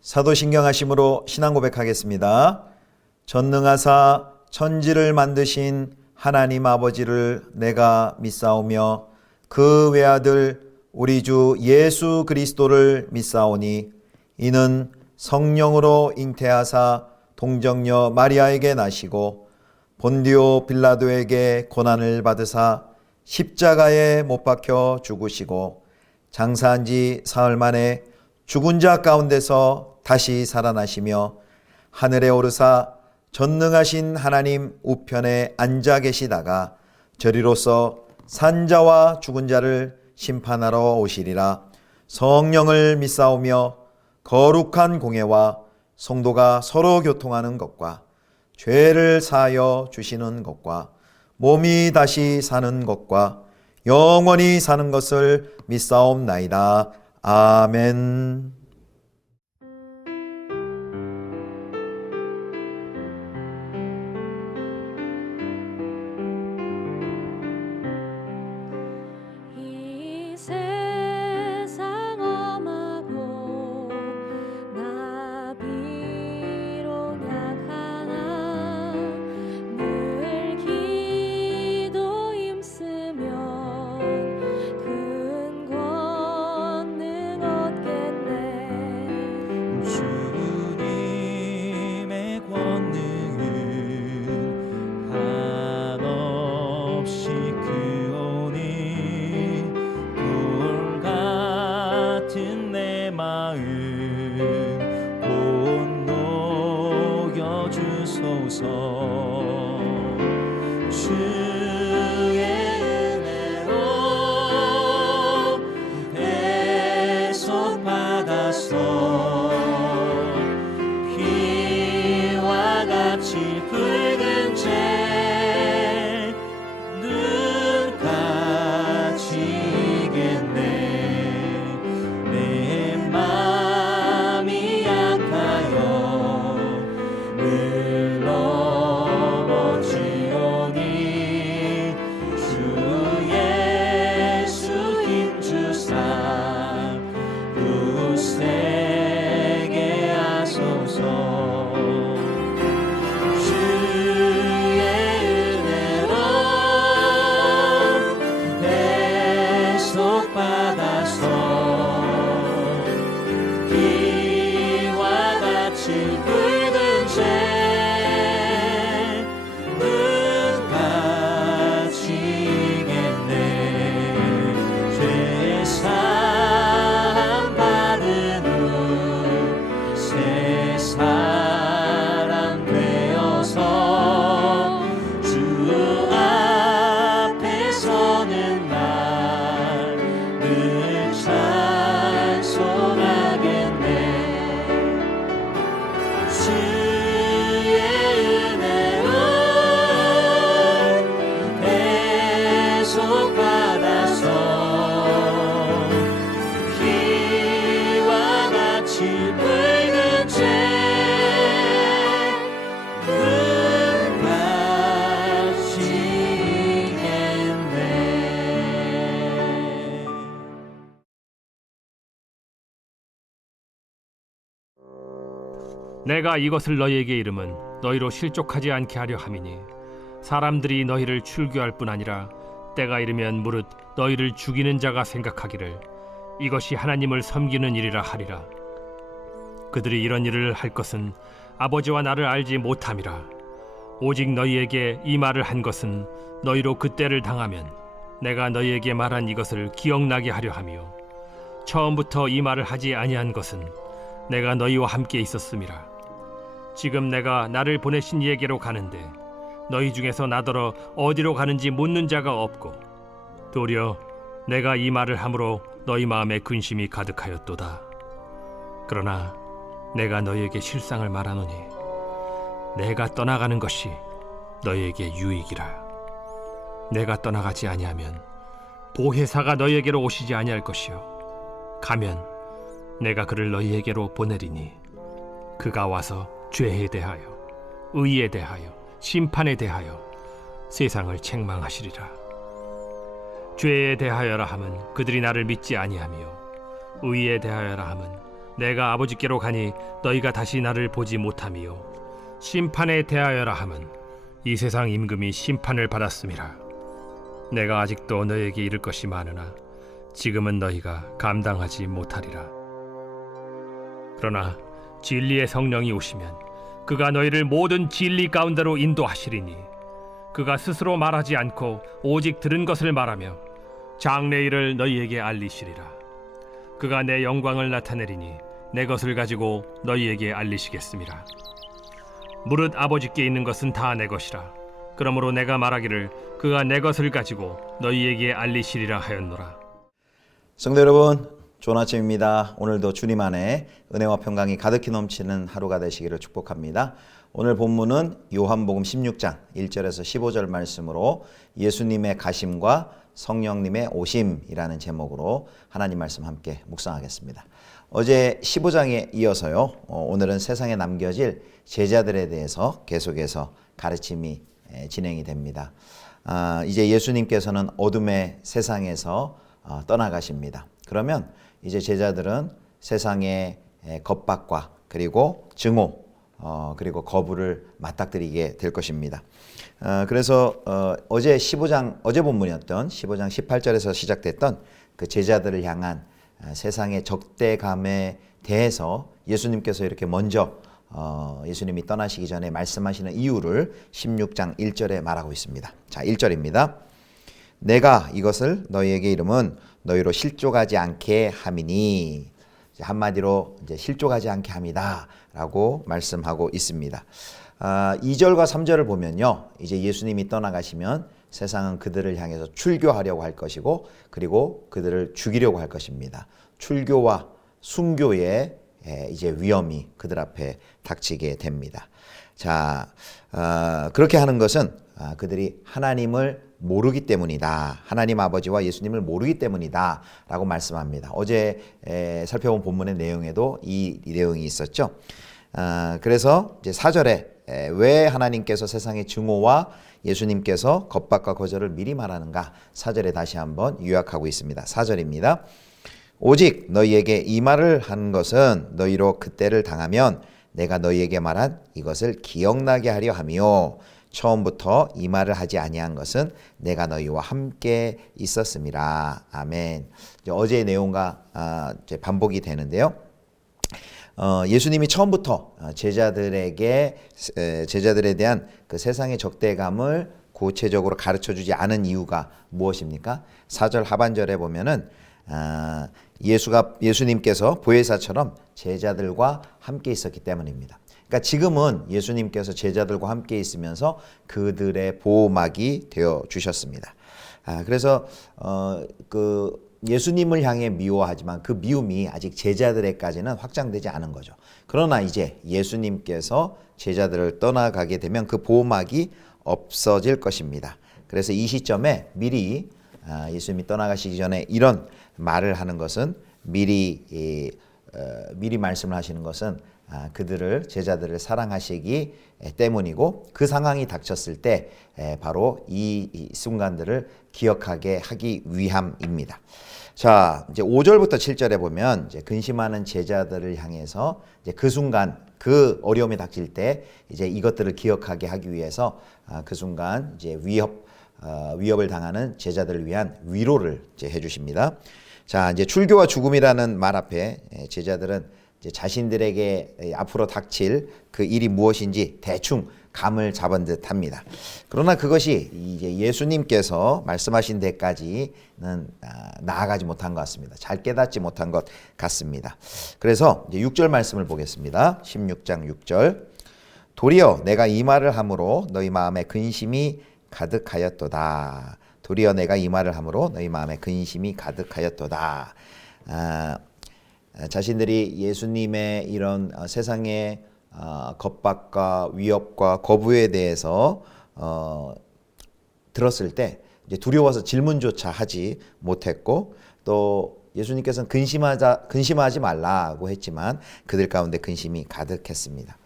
사도신경하심으로 신앙 고백하겠습니다. 전능하사 천지를 만드신 하나님 아버지를 내가 믿사오며 그 외아들 우리 주 예수 그리스도를 믿사오니 이는 성령으로 잉태하사 동정녀 마리아에게 나시고 본디오 빌라도에게 고난을 받으사 십자가에 못 박혀 죽으시고 장사한 지 사흘 만에 죽은 자 가운데서 다시 살아나시며 하늘에 오르사 전능하신 하나님 우편에 앉아 계시다가 저리로서 산자와 죽은 자를 심판하러 오시리라. 성령을 믿사오며 거룩한 공회와 성도가 서로 교통하는 것과 죄를 사하여 주시는 것과 몸이 다시 사는 것과 영원히 사는 것을 믿사옵나이다. 아멘. 이 세상 엄하고 나 비록 약하나 늘 기도 힘쓰면 큰 권능 얻겠네. 주님의 권능은 한없이 크오니 돌 같은 내 마음 곧 녹여주소서. 주의 은혜로 대속받았어. 피와 같이 붉은 죄 눈 감치겠네. 내 맘이 약하여 늘 넘어지오니 주 예수 힘주사 굳세게 하소서. 주의 은혜로 대속받았어. 피와 같이 붉은 죄 눈 감치겠네. 죄사함 받은 후 새 사람 되어서 주 앞에 서는 날 늘 찬송하겠네. 주의 은혜로 대속받았어. 피와 같이 붉은 죄 눈 감치겠네. 내가 이것을 너희에게 이름은 너희로 실족하지 않게 하려 함이니 사람들이 너희를 출교할 뿐 아니라 때가 이르면 무릇 너희를 죽이는 자가 생각하기를 이것이 하나님을 섬기는 일이라 하리라. 그들이 이런 일을 할 것은 아버지와 나를 알지 못함이라. 오직 너희에게 이 말을 한 것은 너희로 그때를 당하면 내가 너희에게 말한 이것을 기억나게 하려 함이요 처음부터 이 말을 하지 아니한 것은 내가 너희와 함께 있었음이라. 지금 내가 나를 보내신 이에게로 가는데 너희 중에서 나더러 어디로 가는지 묻는 자가 없고 도리어 내가 이 말을 함으로 너희 마음에 근심이 가득하였도다. 그러나 내가 너희에게 실상을 말하노니 내가 떠나가는 것이 너희에게 유익이라. 내가 떠나가지 아니하면 보혜사가 너희에게로 오시지 아니할 것이요 가면 내가 그를 너희에게로 보내리니 그가 와서 죄에 대하여 의에 대하여 심판에 대하여 세상을 책망하시리라. 죄에 대하여라 함은 그들이 나를 믿지 아니하며 의에 대하여라 함은 내가 아버지께로 가니 너희가 다시 나를 보지 못함이요 심판에 대하여라 함은 이 세상 임금이 심판을 받았음이라. 내가 아직도 너희에게 이를 것이 많으나 지금은 너희가 감당하지 못하리라. 그러나 진리의 성령이 오시면 그가 너희를 모든 진리 가운데로 인도하시리니 그가 스스로 말하지 않고 오직 들은 것을 말하며 장래 일을 너희에게 알리시리라. 그가 내 영광을 나타내리니 내 것을 가지고 너희에게 알리시겠음이라. 무릇 아버지께 있는 것은 다 내 것이라. 그러므로 내가 말하기를 그가 내 것을 가지고 너희에게 알리시리라 하였노라. 성도 여러분, 좋은 아침입니다. 오늘도 주님 안에 은혜와 평강이 가득히 넘치는 하루가 되시기를 축복합니다. 오늘 본문은 요한복음 16장 1절에서 15절 말씀으로 예수님의 가심과 성령님의 오심이라는 제목으로 하나님 말씀 함께 묵상하겠습니다. 어제 15장에 이어서요, 오늘은 세상에 남겨질 제자들에 대해서 계속해서 가르침이 진행이 됩니다. 이제 예수님께서는 어둠의 세상에서 떠나가십니다. 그러면 이제 제자들은 세상의 겁박과 그리고 증오 그리고 거부를 맞닥뜨리게 될 것입니다. 그래서 어제 15장 어제 본문이었던 15장 18절에서 시작됐던 그 제자들을 향한 세상의 적대감에 대해서 예수님께서 이렇게 먼저 예수님이 떠나시기 전에 말씀하시는 이유를 16장 1절에 말하고 있습니다. 자, 1절입니다. 내가 이것을 너희에게 이름은 너희로 실족하지 않게 함이니, 한마디로 이제 실족하지 않게 함이다라고 말씀하고 있습니다. 2절과 3절을 보면요, 이제 예수님이 떠나가시면 세상은 그들을 향해서 출교하려고 할 것이고, 그리고 그들을 죽이려고 할 것입니다. 출교와 순교의 이제 위험이 그들 앞에 닥치게 됩니다. 자, 그렇게 하는 것은 그들이 하나님을 모르기 때문이다. 하나님 아버지와 예수님을 모르기 때문이다 라고 말씀합니다. 어제 살펴본 본문의 내용에도 이 내용이 있었죠. 그래서 이제 4절에 왜 하나님께서 세상의 증오와 예수님께서 겁박과 거절을 미리 말하는가, 4절에 다시 한번 요약하고 있습니다. 4절입니다. 오직 너희에게 이 말을 한 것은 너희로 그때를 당하면 내가 너희에게 말한 이것을 기억나게 하려 함이요 처음부터 이 말을 하지 아니한 것은 내가 너희와 함께 있었음이라. 아멘. 어제의 내용과 이제 반복이 되는데요. 예수님이 처음부터 제자들에 대한 그 세상의 적대감을 구체적으로 가르쳐주지 않은 이유가 무엇입니까? 4절 하반절에 보면은 예수님께서 보혜사처럼 제자들과 함께 있었기 때문입니다. 그러니까 지금은 예수님께서 제자들과 함께 있으면서 그들의 보호막이 되어 주셨습니다. 그래서 그 예수님을 향해 미워하지만 그 미움이 아직 제자들에까지는 확장되지 않은 거죠. 그러나 이제 예수님께서 제자들을 떠나가게 되면 그 보호막이 없어질 것입니다. 그래서 이 시점에 미리 예수님이 떠나가시기 전에 이런 말을 하는 것은 미리 말씀을 하시는 것은 그들을 제자들을 사랑하시기 때문이고, 그 상황이 닥쳤을 때 바로 이 순간들을 기억하게 하기 위함입니다. 자, 이제 5절부터 7절에 보면 이제 근심하는 제자들을 향해서 이제 그 순간 그 어려움이 닥칠 때 이제 이것들을 기억하게 하기 위해서 그 순간 이제 위협을 당하는 제자들을 위한 위로를 이제 해주십니다. 자, 이제 출교와 죽음이라는 말 앞에 제자들은 이제 자신들에게 앞으로 닥칠 그 일이 무엇인지 대충 감을 잡은 듯합니다. 그러나 그것이 이제 예수님께서 말씀하신 데까지는 나아가지 못한 것 같습니다. 잘 깨닫지 못한 것 같습니다. 그래서 이제 6절 말씀을 보겠습니다. 16장 6절. 도리어 내가 이 말을 함으로 너희 마음에 근심이 가득하였도다. 도리어 내가 이 말을 함으로 너희 마음에 근심이 가득하였도다. 자신들이 예수님의 이런 세상의 겁박과 위협과 거부에 대해서 들었을 때 이제 두려워서 질문조차 하지 못했고, 또 예수님께서는 근심하지 말라고 했지만 그들 가운데 근심이 가득했습니다.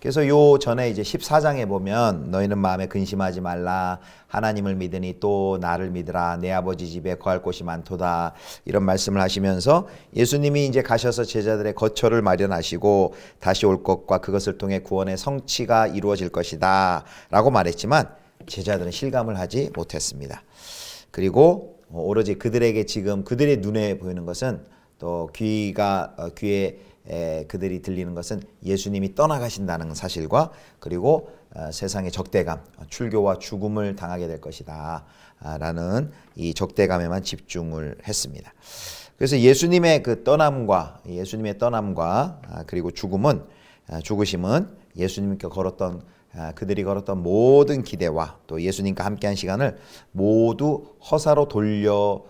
그래서 요 전에 이제 14장에 보면 너희는 마음에 근심하지 말라 하나님을 믿으니 또 나를 믿으라 내 아버지 집에 거할 곳이 많도다 이런 말씀을 하시면서 예수님이 이제 가셔서 제자들의 거처를 마련하시고 다시 올 것과 그것을 통해 구원의 성취가 이루어질 것이다 라고 말했지만 제자들은 실감을 하지 못했습니다. 그리고 오로지 그들에게 지금 그들의 눈에 보이는 것은 또 귀에 그들이 들리는 것은 예수님이 떠나가신다는 사실과 그리고 세상의 적대감, 출교와 죽음을 당하게 될 것이다 라는 이 적대감에만 집중을 했습니다. 그래서 예수님의 떠남과 그리고 죽으심은 예수님께 그들이 걸었던 모든 기대와 또 예수님과 함께한 시간을 모두 허사로 돌려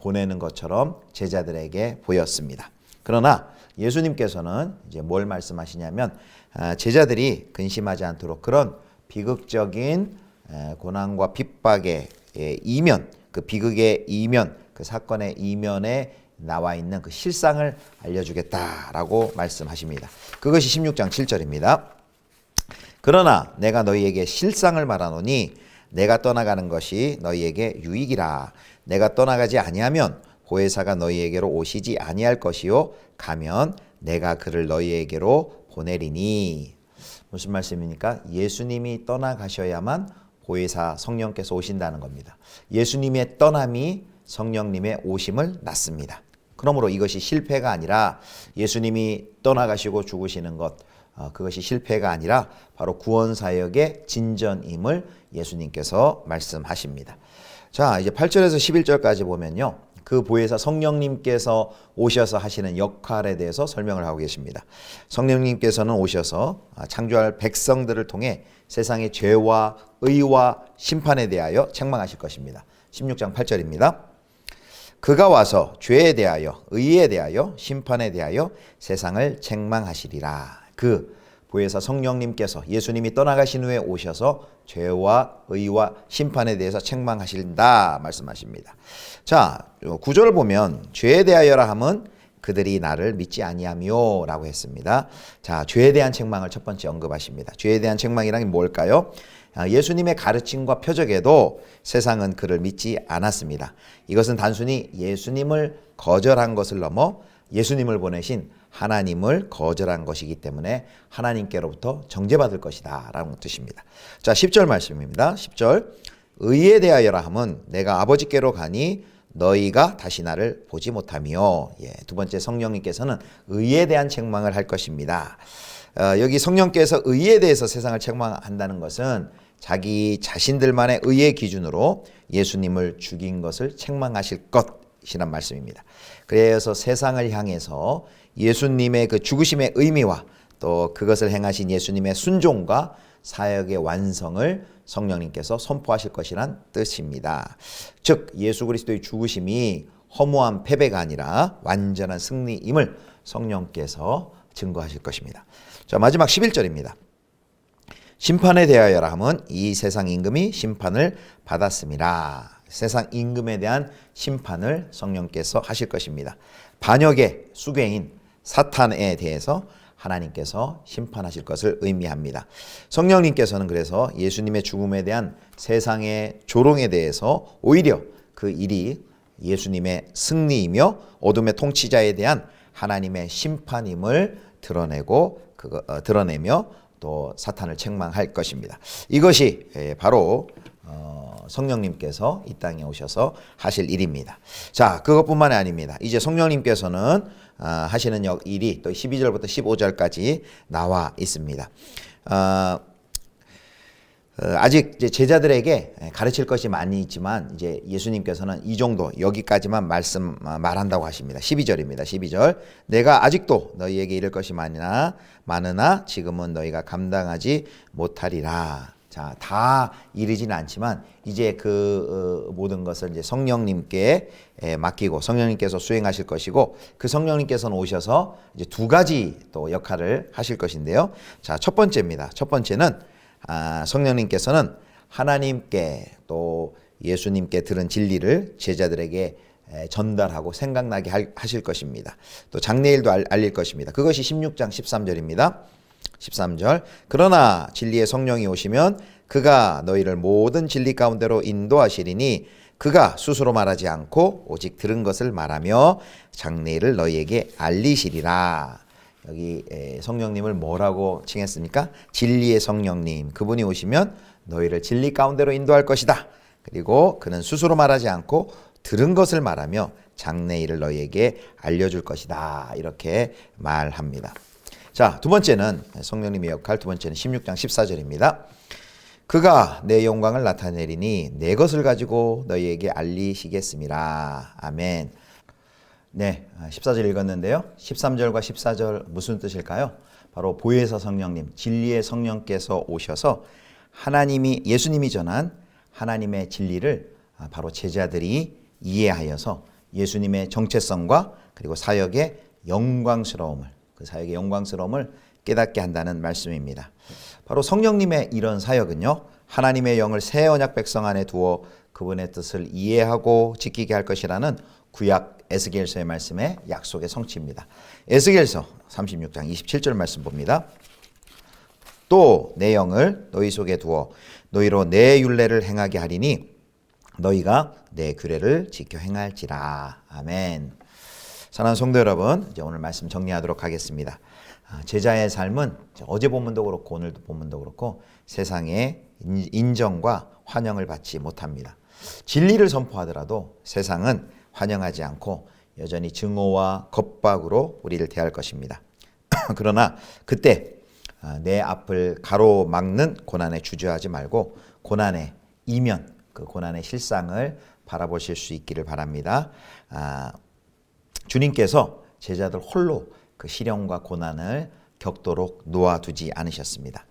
보내는 것처럼 제자들에게 보였습니다. 그러나 예수님께서는 이제 뭘 말씀하시냐면 제자들이 근심하지 않도록 그런 비극적인 고난과 핍박의 이면, 그 비극의 이면, 그 사건의 이면에 나와 있는 그 실상을 알려주겠다라고 말씀하십니다. 그것이 16장 7절입니다. 그러나 내가 너희에게 실상을 말하노니 내가 떠나가는 것이 너희에게 유익이라. 내가 떠나가지 아니하면 보혜사가 너희에게로 오시지 아니할 것이요 가면 내가 그를 너희에게로 보내리니. 무슨 말씀입니까? 예수님이 떠나가셔야만 보혜사 성령께서 오신다는 겁니다. 예수님의 떠남이 성령님의 오심을 낳습니다. 그러므로 이것이 실패가 아니라 예수님이 떠나가시고 죽으시는 것 그것이 실패가 아니라 바로 구원사역의 진전임을 예수님께서 말씀하십니다. 자, 이제 8절에서 11절까지 보면요. 그 보혜사 성령님께서 오셔서 하시는 역할에 대해서 설명을 하고 계십니다. 성령님께서는 오셔서 창조할 백성들을 통해 세상의 죄와 의와 심판에 대하여 책망하실 것입니다. 16장 8절입니다. 그가 와서 죄에 대하여 의에 대하여 심판에 대하여 세상을 책망하시리라. 그 보혜사 성령님께서 예수님이 떠나가신 후에 오셔서 죄와 의와 심판에 대해서 책망하신다 말씀하십니다. 자, 9절을 보면 죄에 대하여라 함은 그들이 나를 믿지 아니하며 라고 했습니다. 자, 죄에 대한 책망을 첫 번째 언급하십니다. 죄에 대한 책망이란 게 뭘까요? 예수님의 가르침과 표적에도 세상은 그를 믿지 않았습니다. 이것은 단순히 예수님을 거절한 것을 넘어 예수님을 보내신 하나님을 거절한 것이기 때문에 하나님께로부터 정죄받을 것이다 라는 뜻입니다. 자, 10절 말씀입니다. 10절 의에 대하여라 함은 내가 아버지께로 가니 너희가 다시 나를 보지 못하며. 두 번째 성령님께서는 의에 대한 책망을 할 것입니다. 여기 성령께서 의에 대해서 세상을 책망한다는 것은 자기 자신들만의 의의 기준으로 예수님을 죽인 것을 책망하실 것이란 말씀입니다. 그래서 세상을 향해서 예수님의 그 죽으심의 의미와 또 그것을 행하신 예수님의 순종과 사역의 완성을 성령님께서 선포하실 것이란 뜻입니다. 즉 예수 그리스도의 죽으심이 허무한 패배가 아니라 완전한 승리임을 성령께서 증거하실 것입니다. 자, 마지막 11절입니다. 심판에 대하여라 함은 이 세상 임금이 심판을 받았음이라. 세상 임금에 대한 심판을 성령께서 하실 것입니다. 반역의 수괴인 사탄에 대해서 하나님께서 심판하실 것을 의미합니다. 성령님께서는 그래서 예수님의 죽음에 대한 세상의 조롱에 대해서 오히려 그 일이 예수님의 승리이며 어둠의 통치자에 대한 하나님의 심판임을 드러내며 또 사탄을 책망할 것입니다. 이것이 바로 성령님께서 이 땅에 오셔서 하실 일입니다. 자, 그것뿐만이 아닙니다. 이제 성령님께서는 하시는 일이 또 12절부터 15절까지 나와 있습니다. 아직 이제 제자들에게 가르칠 것이 많이 있지만 이제 예수님께서는 이 정도 여기까지만 말한다고 하십니다. 12절입니다. 12절 내가 아직도 너희에게 이를 것이 많으나 지금은 너희가 감당하지 못하리라. 자, 다 이르지는 않지만 이제 그 모든 것을 이제 성령님께 맡기고 성령님께서 수행하실 것이고 그 성령님께서는 오셔서 이제 두 가지 또 역할을 하실 것인데요. 자, 첫 번째입니다. 첫 번째는 성령님께서는 하나님께 또 예수님께 들은 진리를 제자들에게 전달하고 생각나게 하실 것입니다. 또 장래일도 알릴 것입니다. 그것이 16장 13절입니다. 13절 그러나 진리의 성령이 오시면 그가 너희를 모든 진리 가운데로 인도하시리니 그가 스스로 말하지 않고 오직 들은 것을 말하며 장래일을 너희에게 알리시리라. 여기 성령님을 뭐라고 칭했습니까? 진리의 성령님. 그분이 오시면 너희를 진리 가운데로 인도할 것이다. 그리고 그는 스스로 말하지 않고 들은 것을 말하며 장래일을 너희에게 알려줄 것이다. 이렇게 말합니다. 자, 두 번째는 성령님의 역할, 두 번째는 16장 14절입니다. 그가 내 영광을 나타내리니 내 것을 가지고 너희에게 알리시겠음이라. 아멘. 네, 14절 읽었는데요. 13절과 14절 무슨 뜻일까요? 바로 보혜사 성령님, 진리의 성령께서 오셔서 예수님이 전한 하나님의 진리를 바로 제자들이 이해하여서 예수님의 정체성과 그리고 사역의 영광스러움을, 그 사역의 영광스러움을 깨닫게 한다는 말씀입니다. 바로 성령님의 이런 사역은요, 하나님의 영을 새 언약 백성 안에 두어 그분의 뜻을 이해하고 지키게 할 것이라는 구약 에스겔서의 말씀의 약속의 성취입니다. 에스겔서 36장 27절 말씀 봅니다. 또 내 영을 너희 속에 두어 너희로 내 율례를 행하게 하리니 너희가 내 규례를 지켜 행할지라. 아멘. 사랑하는 성도 여러분, 이제 오늘 말씀 정리하도록 하겠습니다. 제자의 삶은 어제 본문도 그렇고 오늘도 본문도 그렇고 세상의 인정과 환영을 받지 못합니다. 진리를 선포하더라도 세상은 환영하지 않고 여전히 증오와 겁박으로 우리를 대할 것입니다. 그러나 그때 내 앞을 가로막는 고난에 주저하지 말고 고난의 이면, 그 고난의 실상을 바라보실 수 있기를 바랍니다. 주님께서 제자들 홀로 그 시련과 고난을 겪도록 놓아두지 않으셨습니다.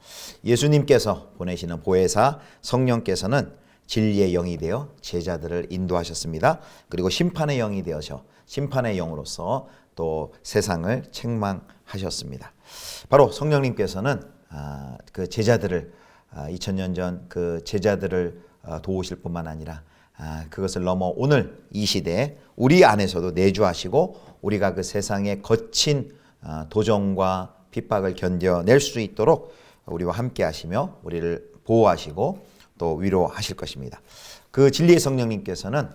예수님께서 보내시는 보혜사 성령께서는 진리의 영이 되어 제자들을 인도하셨습니다. 그리고 심판의 영이 되어서 심판의 영으로서 또 세상을 책망하셨습니다. 바로 성령님께서는 그 제자들을 2000년 전 그 제자들을 도우실 뿐만 아니라 그것을 넘어 오늘 이 시대에 우리 안에서도 내주하시고 우리가 그 세상의 거친 도전과 핍박을 견뎌낼 수 있도록 우리와 함께 하시며 우리를 보호하시고 또 위로하실 것입니다. 그 진리의 성령님께서는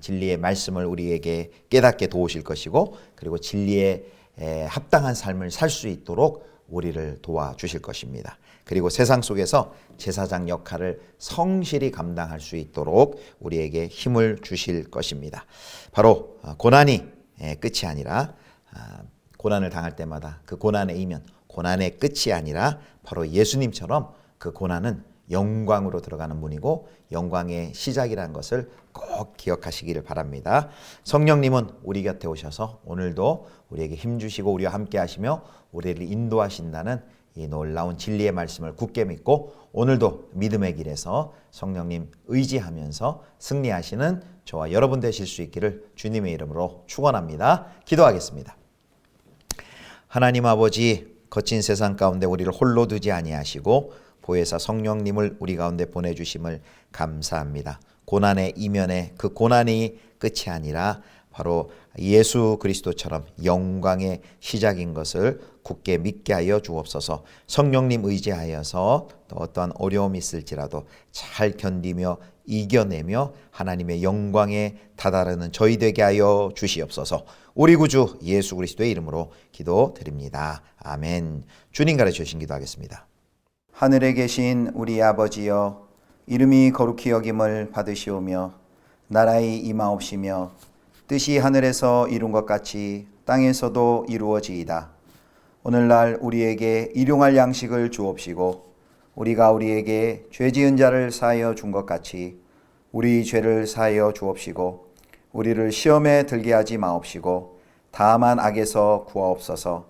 진리의 말씀을 우리에게 깨닫게 도우실 것이고 그리고 진리에 합당한 삶을 살 수 있도록 우리를 도와주실 것입니다. 그리고 세상 속에서 제사장 역할을 성실히 감당할 수 있도록 우리에게 힘을 주실 것입니다. 바로 고난이 끝이 아니라 고난을 당할 때마다 그 고난의 이면, 고난의 끝이 아니라 바로 예수님처럼 그 고난은 영광으로 들어가는 문이고 영광의 시작이라는 것을 꼭 기억하시기를 바랍니다. 성령님은 우리 곁에 오셔서 오늘도 우리에게 힘주시고 우리와 함께 하시며 우리를 인도하신다는 이 놀라운 진리의 말씀을 굳게 믿고 오늘도 믿음의 길에서 성령님 의지하면서 승리하시는 저와 여러분 되실 수 있기를 주님의 이름으로 축원합니다. 기도하겠습니다. 하나님 아버지, 거친 세상 가운데 우리를 홀로 두지 아니하시고 보혜사 성령님을 우리 가운데 보내주심을 감사합니다. 고난의 이면에 그 고난이 끝이 아니라 바로 예수 그리스도처럼 영광의 시작인 것을 굳게 믿게 하여 주옵소서. 성령님 의지하여서 또 어떠한 어려움이 있을지라도 잘 견디며 이겨내며 하나님의 영광에 다다르는 저희 되게 하여 주시옵소서. 우리 구주 예수 그리스도의 이름으로 기도드립니다. 아멘. 주님 가르쳐 주신 기도하겠습니다. 하늘에 계신 우리 아버지여, 이름이 거룩히 여김을 받으시오며 나라의 임하옵시며 뜻이 하늘에서 이룬 것 같이 땅에서도 이루어지이다. 오늘날 우리에게 일용할 양식을 주옵시고 우리가 우리에게 죄 지은 자를 사하여 준 것 같이 우리 죄를 사하여 주옵시고 우리를 시험에 들게 하지 마옵시고 다만 악에서 구하옵소서.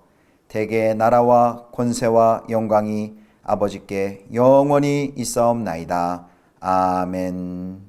대개 나라와 권세와 영광이 아버지께 영원히 있사옵나이다. 아멘.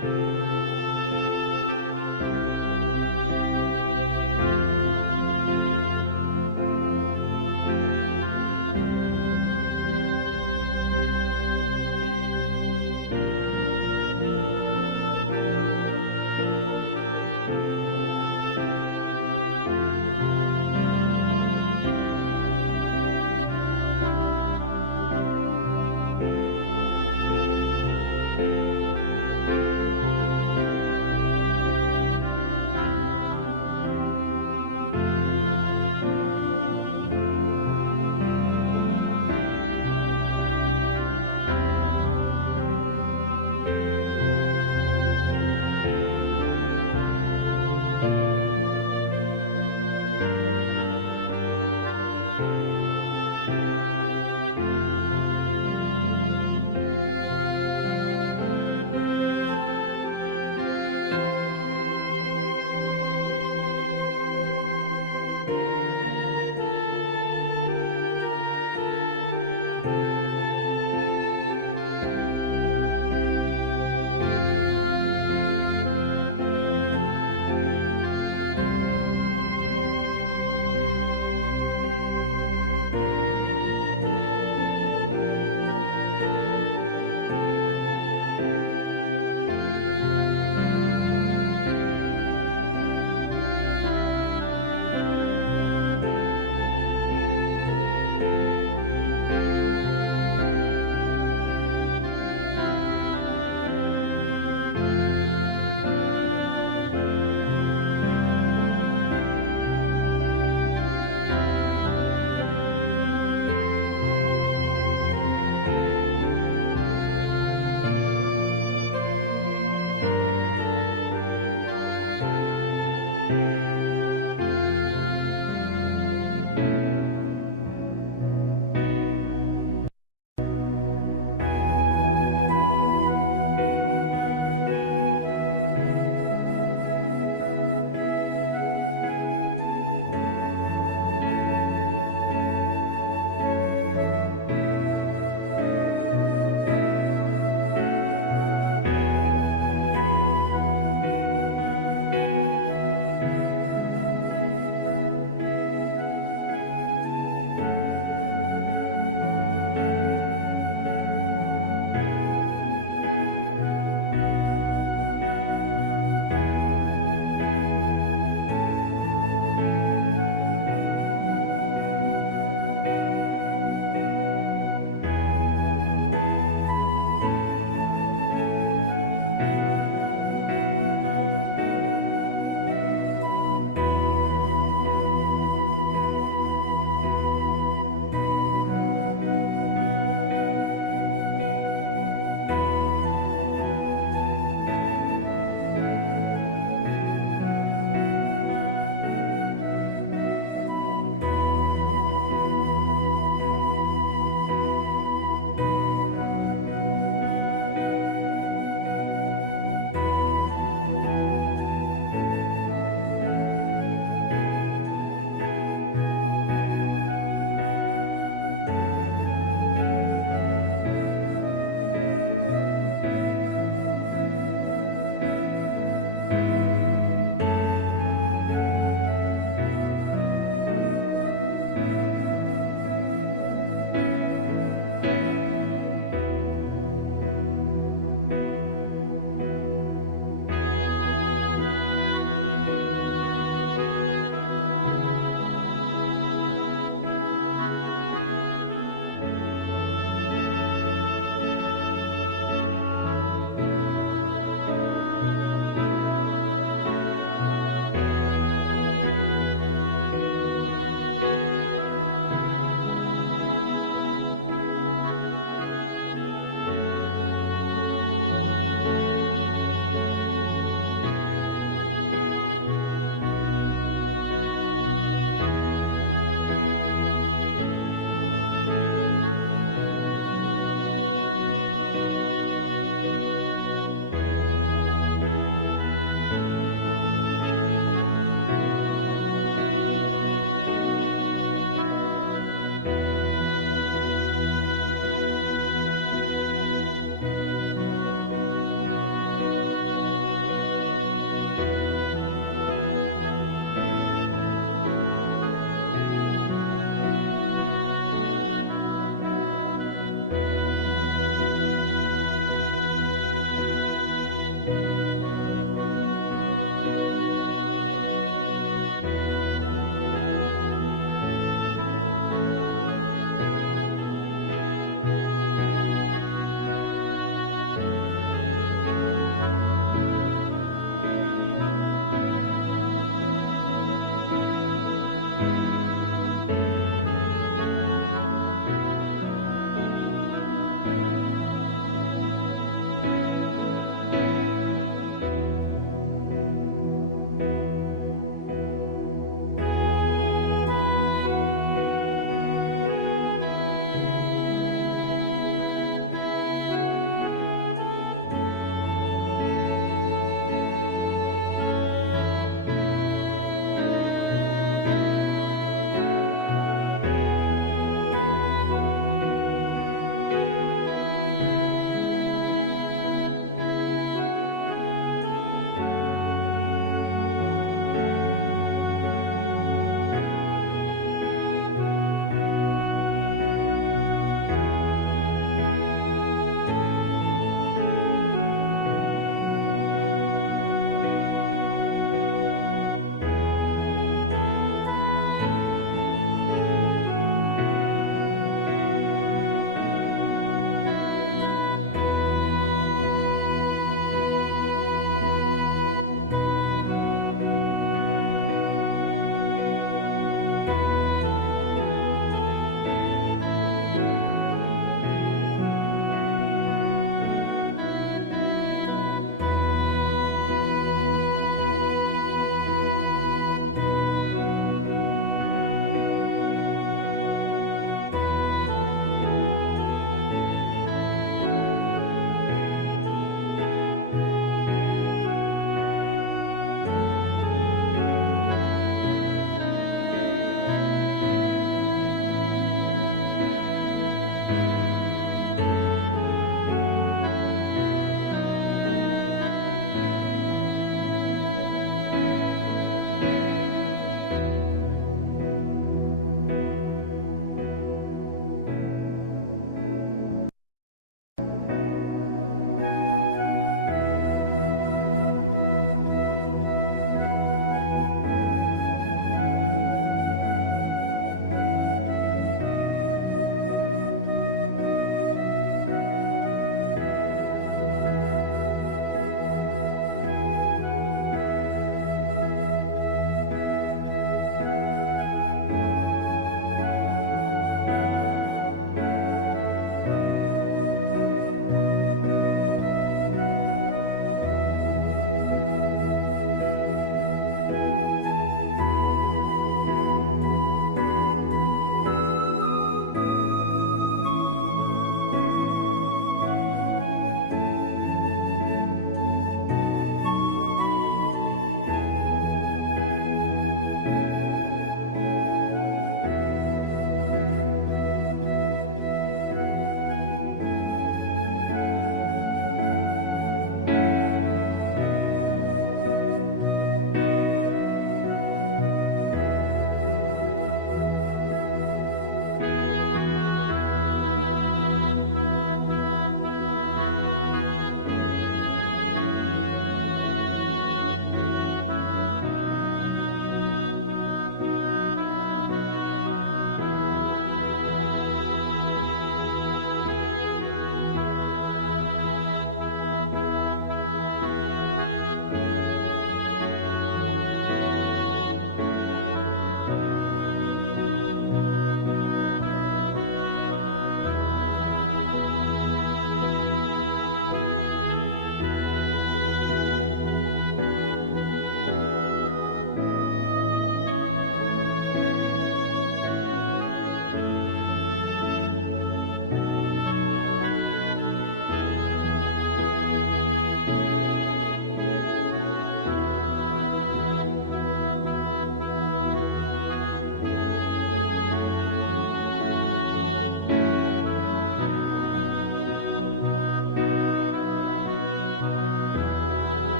주